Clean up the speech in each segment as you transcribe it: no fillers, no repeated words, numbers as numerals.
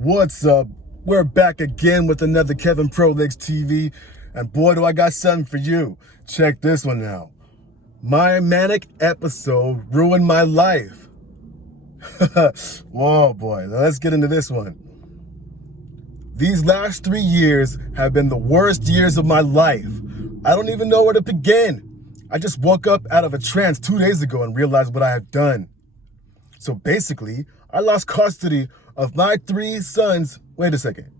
What's up? We're back again with another Kevin Pro Legs TV, and boy, do I got something for you. Check this one out. My manic episode ruined my life. Whoa, boy, let's get into this one. These last 3 years have been the worst years of my life. I don't even know where to begin. I just woke up out of a trance 2 days ago and realized what I have done. So basically, I lost custody of my 3 sons. Wait a second.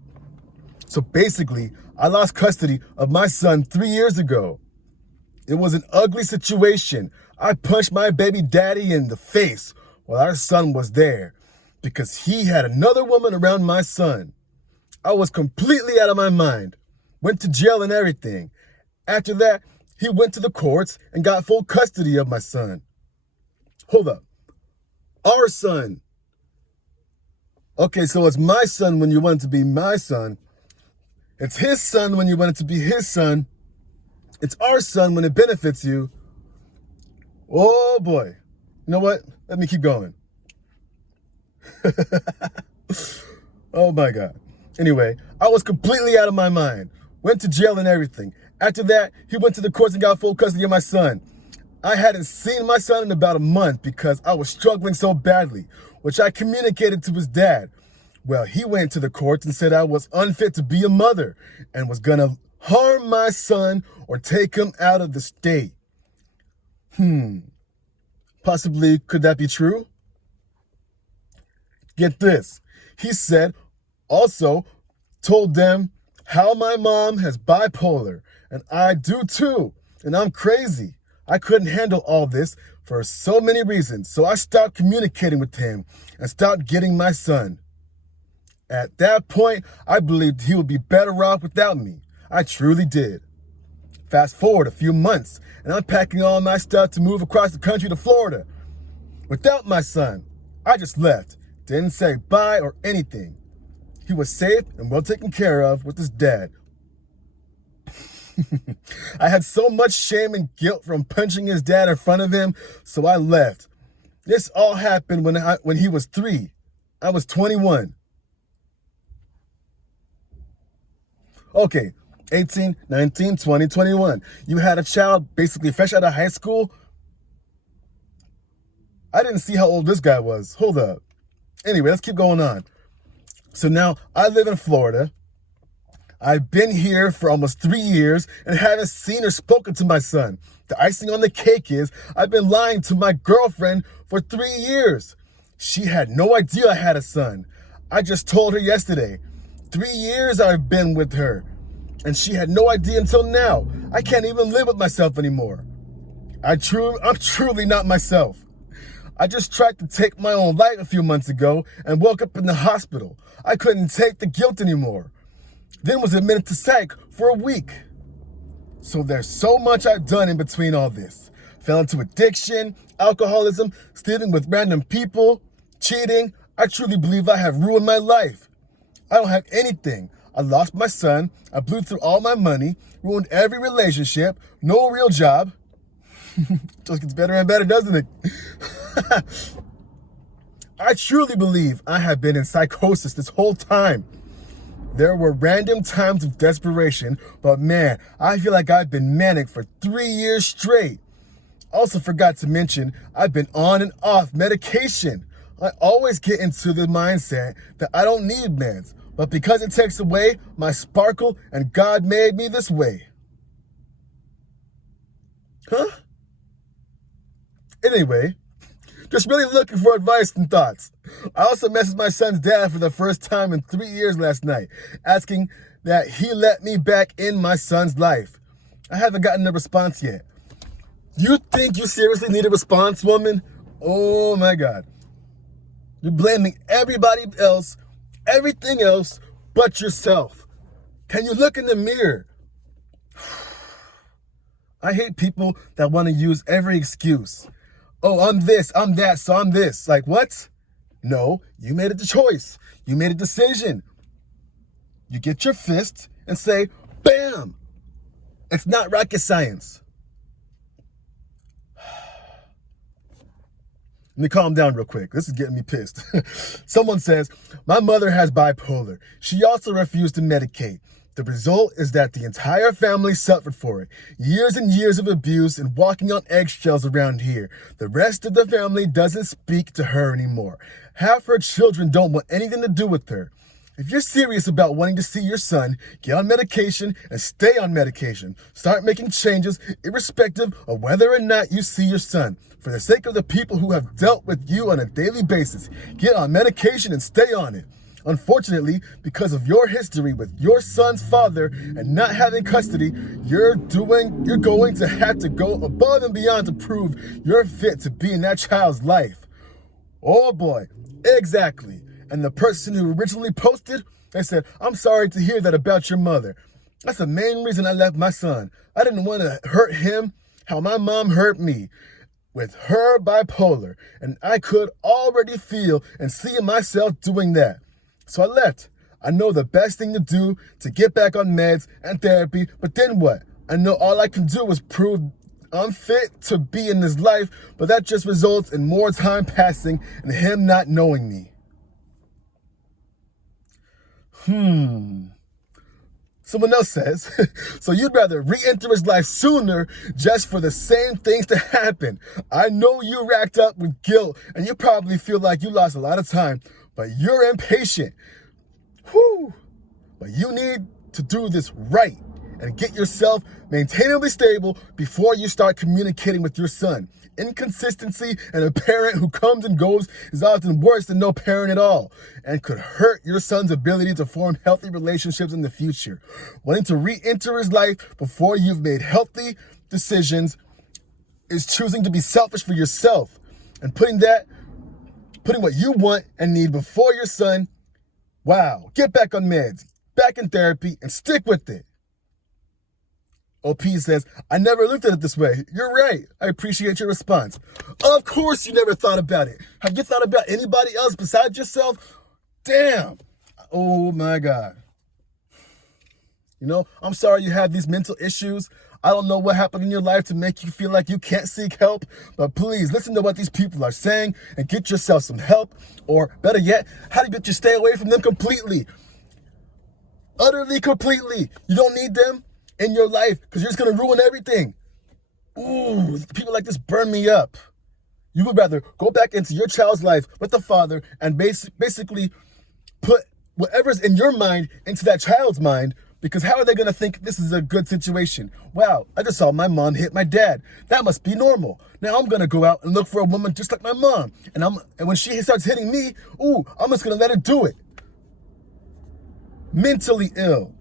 So basically, I lost custody of my son 3 years ago. It was an ugly situation. I punched my baby daddy in the face while our son was there because he had another woman around my son. I was completely out of my mind. Went to jail and everything. After that, he went to the courts and got full custody of my son. Hold up. Our son. Okay, so it's my son when you want it to be my son. It's his son when you want it to be his son. It's our son when it benefits you. Oh boy. You know what? Let me keep going. Oh my God. Anyway, I was completely out of my mind. Went to jail and everything. After that, he went to the courts and got full custody of my son. I hadn't seen my son in about a month because I was struggling so badly, which I communicated to his dad. Well, he went to the courts and said I was unfit to be a mother and was gonna harm my son or take him out of the state. Possibly, could that be true? Get this. He said, also told them how my mom has bipolar, and I do too, and I'm crazy. I couldn't handle all this for so many reasons, so I stopped communicating with him and stopped getting my son. At that point, I believed he would be better off without me. I truly did. Fast forward a few months, and I'm packing all my stuff to move across the country to Florida. Without my son, I just left. Didn't say bye or anything. He was safe and well taken care of with his dad. I had so much shame and guilt from punching his dad in front of him, so I left. This all happened when he was 3. I was 21. Okay, 18, 19, 20, 21. You had a child basically fresh out of high school? I didn't see how old this guy was. Hold up. Anyway, let's keep going on. So now I live in Florida. I've been here for almost 3 years and haven't seen or spoken to my son. The icing on the cake is I've been lying to my girlfriend for 3 years. She had no idea I had a son. I just told her yesterday. 3 years I've been with her, and she had no idea until now. I can't even live with myself anymore. I'm truly not myself. I just tried to take my own life a few months ago and woke up in the hospital. I couldn't take the guilt anymore. Then was admitted to psych for a week. So there's so much I've done in between all this. Fell into addiction, alcoholism, sleeping with random people, cheating. I truly believe I have ruined my life. I don't have anything. I lost my son. I blew through all my money, ruined every relationship, no real job. Just gets better and better, doesn't it? I truly believe I have been in psychosis this whole time. There were random times of desperation, but man, I feel like I've been manic for 3 years straight. Also forgot to mention, I've been on and off medication. I always get into the mindset that I don't need meds, but because it takes away my sparkle and God made me this way. Huh? Anyway, just really looking for advice and thoughts. I also messaged my son's dad for the first time in 3 years last night, asking that he let me back in my son's life. I haven't gotten a response yet. You think you seriously need a response, woman? Oh my God. You're blaming everybody else, everything else, but yourself. Can you look in the mirror? I hate people that want to use every excuse. Oh, I'm this, I'm that, so I'm this. Like, what? No, you made it the choice. You made a decision. You get your fist and say, bam! It's not rocket science. Let me calm down real quick. This is getting me pissed. Someone says, my mother has bipolar. She also refused to medicate. The result is that the entire family suffered for it. Years and years of abuse and walking on eggshells around here. The rest of the family doesn't speak to her anymore. Half her children don't want anything to do with her. If you're serious about wanting to see your son, get on medication and stay on medication. Start making changes irrespective of whether or not you see your son. For the sake of the people who have dealt with you on a daily basis, get on medication and stay on it. Unfortunately, because of your history with your son's father and not having custody, you're going to have to go above and beyond to prove you're fit to be in that child's life. Oh boy, exactly. And the person who originally posted, they said, I'm sorry to hear that about your mother. That's the main reason I left my son. I didn't want to hurt him how my mom hurt me. With her bipolar, and I could already feel and see myself doing that. So I left. I know the best thing to do to get back on meds and therapy, but then what? I know all I can do is prove I'm fit to be in this life, but that just results in more time passing and him not knowing me. Someone else says, so you'd rather re-enter his life sooner just for the same things to happen. I know you're racked up with guilt and you probably feel like you lost a lot of time, but you're impatient. But you need to do this right and get yourself maintainably stable before you start communicating with your son. Inconsistency and a parent who comes and goes is often worse than no parent at all and could hurt your son's ability to form healthy relationships in the future. Wanting to re-enter his life before you've made healthy decisions is choosing to be selfish for yourself and putting what you want and need before your son. Wow, get back on meds, back in therapy, and stick with it. OP says, I never looked at it this way. You're right. I appreciate your response. Of course you never thought about it. Have you thought about anybody else besides yourself? Damn. Oh my God. I'm sorry you have these mental issues. I don't know what happened in your life to make you feel like you can't seek help, but please listen to what these people are saying and get yourself some help, or better yet, how do you stay away from them completely? Utterly completely. You don't need them in your life because you're just going to ruin everything. Ooh, people like this burn me up. You would rather go back into your child's life with the father and basically put whatever's in your mind into that child's mind, because how are they going to think this is a good situation? Wow, I just saw my mom hit my dad. That must be normal. Now I'm going to go out and look for a woman just like my mom. And when she starts hitting me, I'm just going to let her do it. Mentally ill.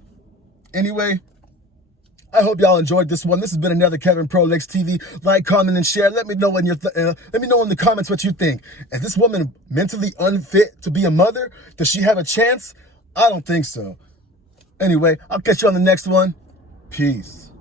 Anyway, I hope y'all enjoyed this one. This has been another Kevin Pro Licks TV. Like, comment, and share. Let me know in the comments what you think. Is this woman mentally unfit to be a mother? Does she have a chance? I don't think so. Anyway, I'll catch you on the next one. Peace.